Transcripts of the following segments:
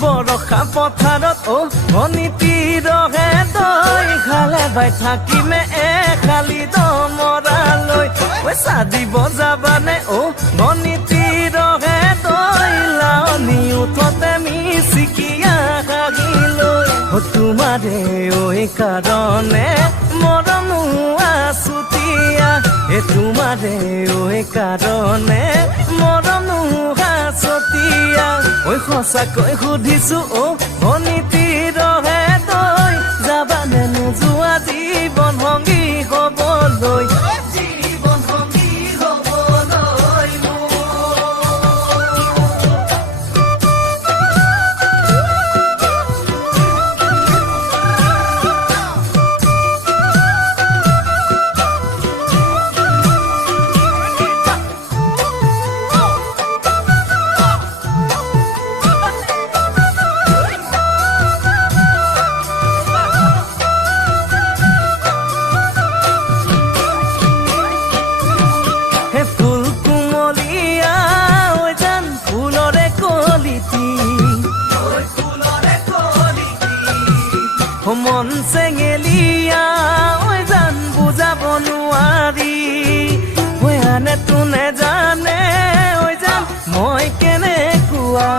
বৰষা পথাৰত অনিতি ৰহে দৈ খালে বাই থাকিমে খালি দমৰালৈ চাদিব যাবানে অনিতি ৰহে দৈ লাৱনি উঠতে মিচিকিয়া কাগিলৈ তোমাৰে কাৰণে মৰম আছুতীয়া তোমাৰে কাৰণে মৰম হাচতীয়া সঁচাকৈ সুধিছো অনিতি ৰহে তই যাবানে নোযোৱা জীৱন সংগী হ'বলৈ জীৱন সংগী হ'বলৈ মন চেঙেলিয়া জান বুজাব নোৱাৰি আনে তোনে জানে জান মই কেনেকুৱা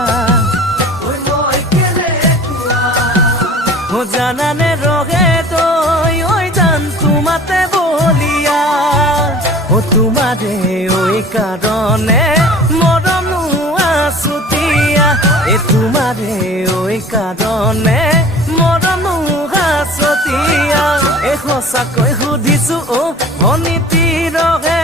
জানানে ৰহে তই জান তোমাতে বলিয়া তোমাৰে কাৰণে মৰম আছুতীয়া তোমাৰে কাৰণে মৰম হাচতীয়া সঁচাকৈ সুধিছো অনিতি ৰহে